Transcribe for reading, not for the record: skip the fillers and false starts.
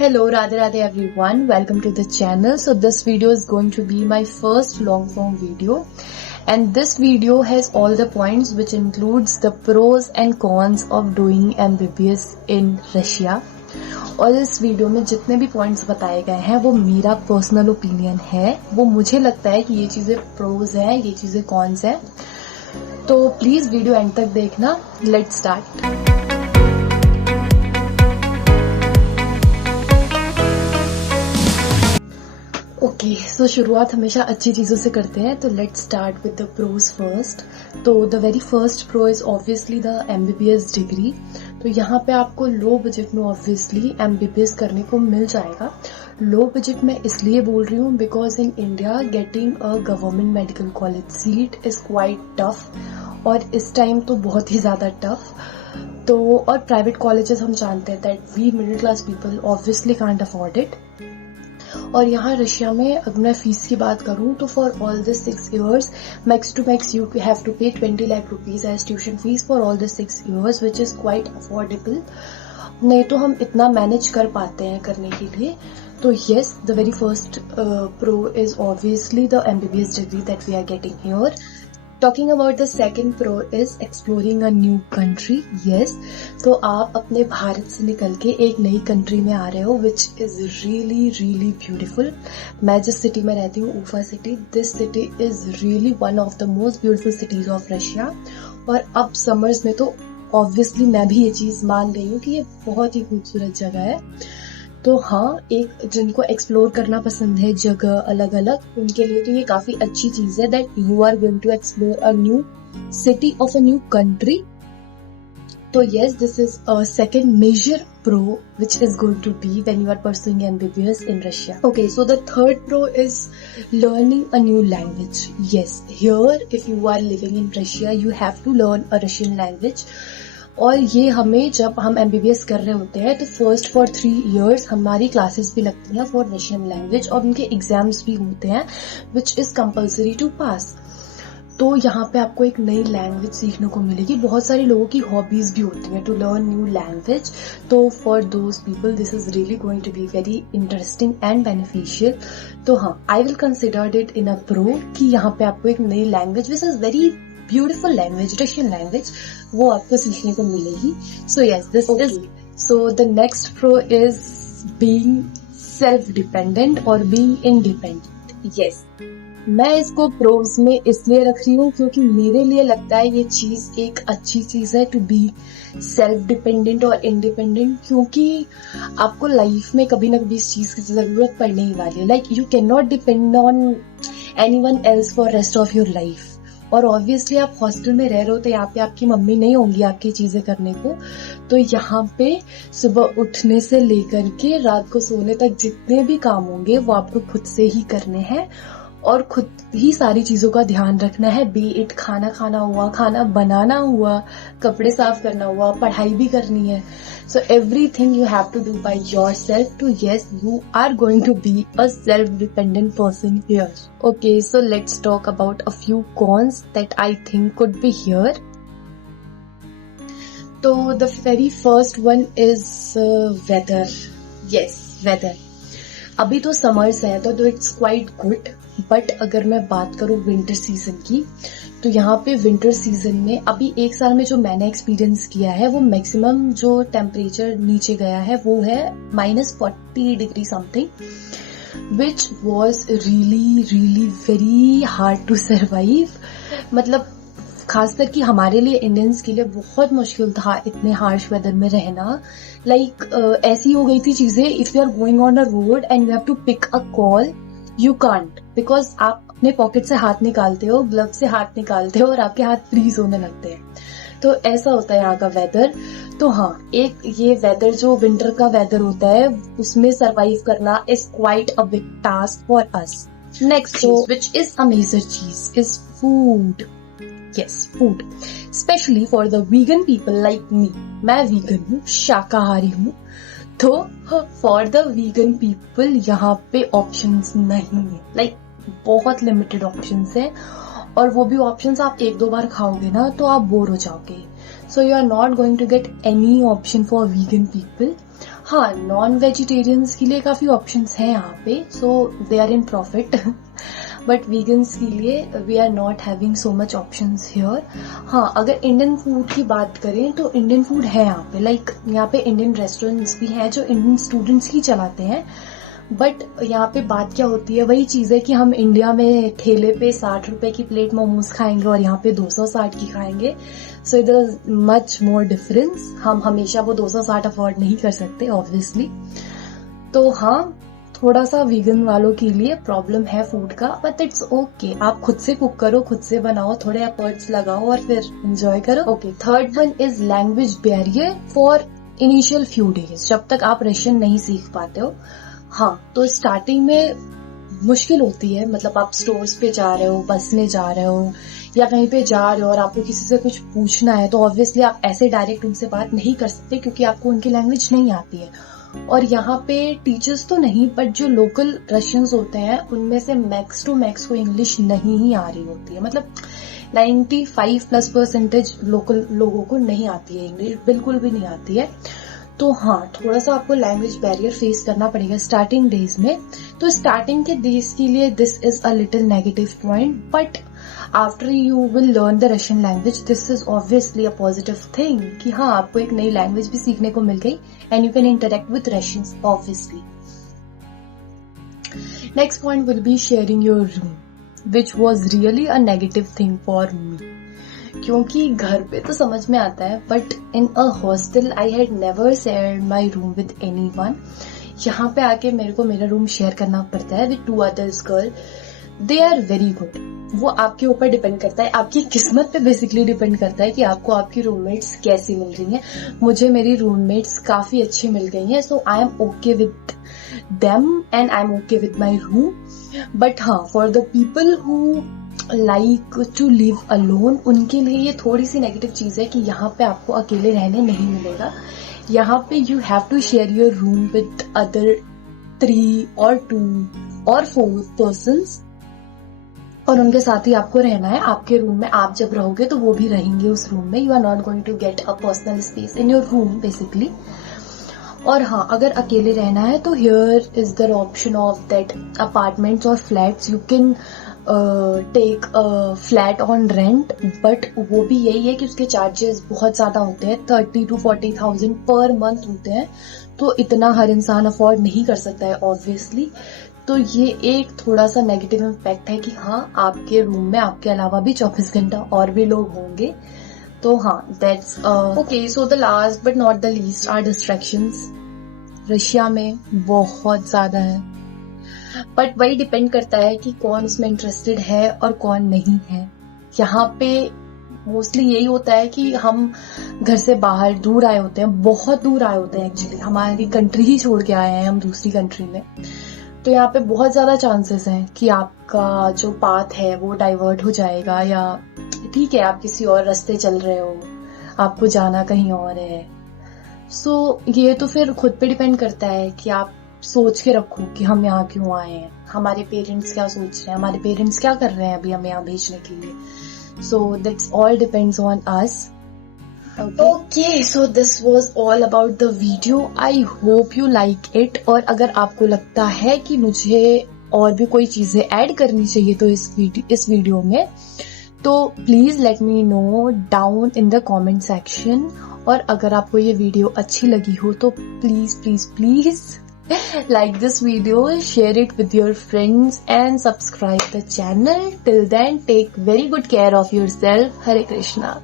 Hello, Radhe Radhe everyone. Welcome to the channel. So this video is going to be my first long form video. And this video has all the points which includes the pros and cons of doing MBBS in Russia. और इस video में जितने भी points बताए गए हैं वो मेरा पर्सनल ओपिनियन है. वो मुझे लगता है कि ये चीजें प्रोज हैं, ये चीजें कॉन्स हैं. तो प्लीज वीडियो एंड तक देखना. Let's start. ओके, सो शुरुआत हमेशा अच्छी चीज़ों से करते हैं. तो let's start with the pros first. तो the very first pro is obviously the MBBS degree. तो यहाँ पे आपको लो बजट में ऑब्वियसली MBBS करने को मिल जाएगा. लो बजट में इसलिए बोल रही हूँ because in India getting a government medical college seat is quite tough. और इस टाइम तो बहुत ही ज़्यादा टफ. तो और प्राइवेट कॉलेजेस हम जानते हैं that we middle class people obviously can't afford it. और यहाँ रशिया में अगर मैं फीस की बात करूँ तो for all the 6 years max to max you have to pay 20 lakh rupees as tuition fees for all the 6 years which is quite affordable. नहीं तो हम इतना मैनेज कर पाते हैं करने के लिए. तो yes, the very first pro is obviously the MBBS degree that we are getting here. Talking about the second pro is exploring a new country. Yes, तो आप अपने भारत से निकल के एक नई कंट्री में आ रहे हो which is really really beautiful. मैं जिस सिटी में रहती हूँ, उफा city, this city is really one of the most beautiful cities of Russia. और अब समर्स में तो ऑब्वियसली मैं भी ये चीज मान गई हूँ कि ये बहुत ही खूबसूरत जगह है. तो हाँ, एक जिनको एक्सप्लोर करना पसंद है जगह अलग अलग, उनके लिए तो ये काफी अच्छी चीज है that you are going to explore a new city of a new country. तो yes, this is a second major pro which is going to be when you are pursuing MBBS in Russia. Okay, so the third pro is learning a new language. Yes, here if you are living in Russia you have to learn a Russian language. और ये हमें जब हम MBBS कर रहे होते हैं तो फर्स्ट फॉर 3 years हमारी क्लासेस भी लगती हैं फॉर रशियन लैंग्वेज और उनके एग्जाम्स भी होते हैं विच इज कंपल्सरी टू पास. तो यहाँ पे आपको एक नई लैंग्वेज सीखने को मिलेगी. बहुत सारे लोगों की हॉबीज भी होती हैं टू लर्न न्यू लैंग्वेज. तो for those people this is really going to be very interesting and beneficial. तो हाँ, I will consider it in a pro कि यहाँ पे आपको एक नई language which is very beautiful language, Russian language, वो आपको सीखने को मिलेगी. So yes, this is so the next pro is being self dependent और बीइंग इंडिपेंडेंट. यस, मैं इसको प्रोज में इसलिए रख रही हूँ क्योंकि मेरे लिए लगता है ये चीज एक अच्छी चीज है टू बी सेल्फ डिपेंडेंट और इंडिपेंडेंट. क्योंकि आपको लाइफ में कभी ना कभी इस चीज की जरूरत पड़ने ही वाली है. Like you can not depend on anyone else for rest of your life. और ऑब्वियसली आप हॉस्टल में रह रहे हो तो यहाँ पे आपकी मम्मी नहीं होंगी आपकी चीजें करने को. तो यहाँ पे सुबह उठने से लेकर के रात को सोने तक जितने भी काम होंगे वो आपको खुद से ही करने हैं और खुद ही सारी चीजों का ध्यान रखना है. बी इट खाना खाना हुआ, खाना बनाना हुआ, कपड़े साफ करना हुआ, पढ़ाई भी करनी है. So everything you have to do by yourself. To yes, you are going to be a self dependent person here. Okay, so let's talk about a few cons that I think could be here. तो the very first one is weather. Yes, weather. अभी तो summers है तो it's quite good. But अगर मैं बात करूं winter season की तो यहाँ पे विंटर सीजन में अभी एक साल में जो मैंने एक्सपीरियंस किया है वो मैक्सिमम जो टेम्परेचर नीचे गया है वो है -40 degree something, which was really really very hard to survive. मतलब खासकर कि हमारे लिए इंडियंस के लिए बहुत मुश्किल था इतने हार्श वेदर में रहना. लाइक ऐसी हो गई थी चीजें, if you are going on a road and you have to pick a call, you can't, because आप अपने पॉकेट से हाथ निकालते हो, ग्लव से हाथ निकालते हो और आपके हाथ फ्रीज होने लगते हैं. तो ऐसा होता है यहाँ का वेदर. तो हाँ, एक ये वेदर जो विंटर का वेदर होता है उसमें सरवाइव करना is quite a big task for us. Next which is a major चीज is food. Yes, food. Especially for the vegan people like me. मैं vegan हूँ, शाकाहारी हूँ. तो for the vegan people यहाँ पे options नहीं है. Like बहुत limited options है. और वो भी options आप 1-2 बार खाओगे ना तो आप बोर हो जाओगे. So you are not going to get any option for vegan people. हाँ, नॉन वेजिटेरियंस के लिए काफी ऑप्शंस हैं यहाँ पे, so they are in profit but vegans के लिए we are not having so much options here. हाँ, अगर इंडियन फूड की बात करें तो इंडियन फूड है यहाँ पे, लाइक यहाँ पे इंडियन रेस्टोरेंट्स भी हैं जो इंडियन स्टूडेंट्स ही चलाते हैं। बट यहाँ पे बात क्या होती है, वही चीज है कि हम इंडिया में ठेले पे 60 रुपए की प्लेट मोमोज खाएंगे और यहाँ पे 260 की खाएंगे, सो इधर मच मोर डिफरेंस। हम हमेशा वो 260 अफोर्ड नहीं कर सकते ऑब्वियसली। तो हाँ, थोड़ा सा वीगन वालों के लिए प्रॉब्लम है फूड का, बट इट्स ओके। आप खुद से कुक करो, खुद से बनाओ, थोड़े एफर्ट्स लगाओ और फिर एंजॉय करो। Okay, third one is language barrier for initial few days, जब तक आप रशियन नहीं सीख पाते हो। हाँ, तो स्टार्टिंग में मुश्किल होती है, मतलब आप स्टोर्स पे जा रहे हो, बस में जा रहे हो या कहीं पे जा रहे हो और आपको किसी से कुछ पूछना है, तो ऑब्वियसली आप ऐसे डायरेक्ट उनसे बात नहीं कर सकते क्योंकि आपको उनकी लैंग्वेज नहीं आती है। और यहाँ पे टीचर्स तो नहीं, बट जो लोकल रशियंस होते हैं उनमें से मैक्स टू मैक्स को इंग्लिश नहीं ही आ रही होती है, मतलब 95+% लोकल लोगों को नहीं आती है इंग्लिश, बिल्कुल भी नहीं आती है। तो हाँ, थोड़ा सा आपको लैंग्वेज बैरियर फेस करना पड़ेगा स्टार्टिंग डेज में। तो स्टार्टिंग के डेज के लिए this is a little negative point, but after you will learn the Russian language this is obviously a positive thing कि हाँ, आपको एक नई लैंग्वेज भी सीखने को मिल गई and you can interact with Russians obviously. Next point will be sharing your room, which was really a negative thing for me, क्योंकि घर पे तो समझ में आता है, but in a hostel I had never shared my room with anyone. यहाँ पे आके मेरे को मेरा रूम शेयर करना पड़ता है with 2 others girl. They are very good, वो आपके ऊपर डिपेंड करता है, आपकी किस्मत पे बेसिकली डिपेंड करता है कि आपको आपकी रूममेट्स कैसी मिल रही हैं। मुझे मेरी रूममेट्स काफी अच्छी मिल गई हैं, so I am okay with them and I am okay with my room. But हाँ, for the people who like to live alone, उनके लिए ये थोड़ी सी नेगेटिव चीज है कि यहाँ पे आपको अकेले रहने नहीं मिलेगा। यहाँ पे you have to share your room with other 3 or 2 or 4 persons, और उनके साथ ही आपको रहना है। आपके रूम में आप जब रहोगे तो वो भी रहेंगे उस रूम में। You are not going to get a personal space in your room basically. और हाँ, अगर अकेले रहना है तो here is the option of that apartments और flats, you can take flat on rent, but वो भी यही है कि उसके चार्जेस बहुत ज्यादा होते हैं, 30,000 to 40,000 पर मंथ होते हैं, तो इतना हर इंसान अफोर्ड नहीं कर सकता है ऑब्वियसली। तो ये एक थोड़ा सा नेगेटिव इम्पैक्ट है कि हाँ, आपके रूम में आपके अलावा भी 24 घंटा और भी लोग होंगे। तो हाँ, that's okay. So the last but not the least are distractions. Russia में बहुत ज्यादा है, बट वही डिपेंड करता है कि कौन उसमें इंटरेस्टेड है और कौन नहीं है। यहाँ पे मोस्टली यही होता है कि हम घर से बाहर दूर आए होते हैं, बहुत दूर आए होते हैं एक्चुअली, हमारी कंट्री ही छोड़ के आए हैं हम दूसरी कंट्री में। तो यहाँ पे बहुत ज्यादा चांसेस हैं कि आपका जो पाथ है वो डाइवर्ट हो जाएगा, या ठीक है आप किसी और रास्ते चल रहे हो, आपको जाना कहीं और है। सो ये तो फिर खुद पे डिपेंड करता है कि आप सोच के रखो कि हम यहाँ क्यों आए हैं, हमारे पेरेंट्स क्या सोच रहे हैं, हमारे पेरेंट्स क्या कर रहे हैं अभी हमें यहाँ भेजने के लिए। So that's all depends on us. Okay, so this was all about the video. I hope you like it. और अगर आपको लगता है कि मुझे और भी कोई चीजें ऐड करनी चाहिए तो इस वीडियो में, तो please let me know down in the comment section. और अगर आपको ये वीडियो अच्छी लगी हो तो please please please like this video, share it with your friends and subscribe the channel. Till then, take very good care of yourself. Hare Krishna.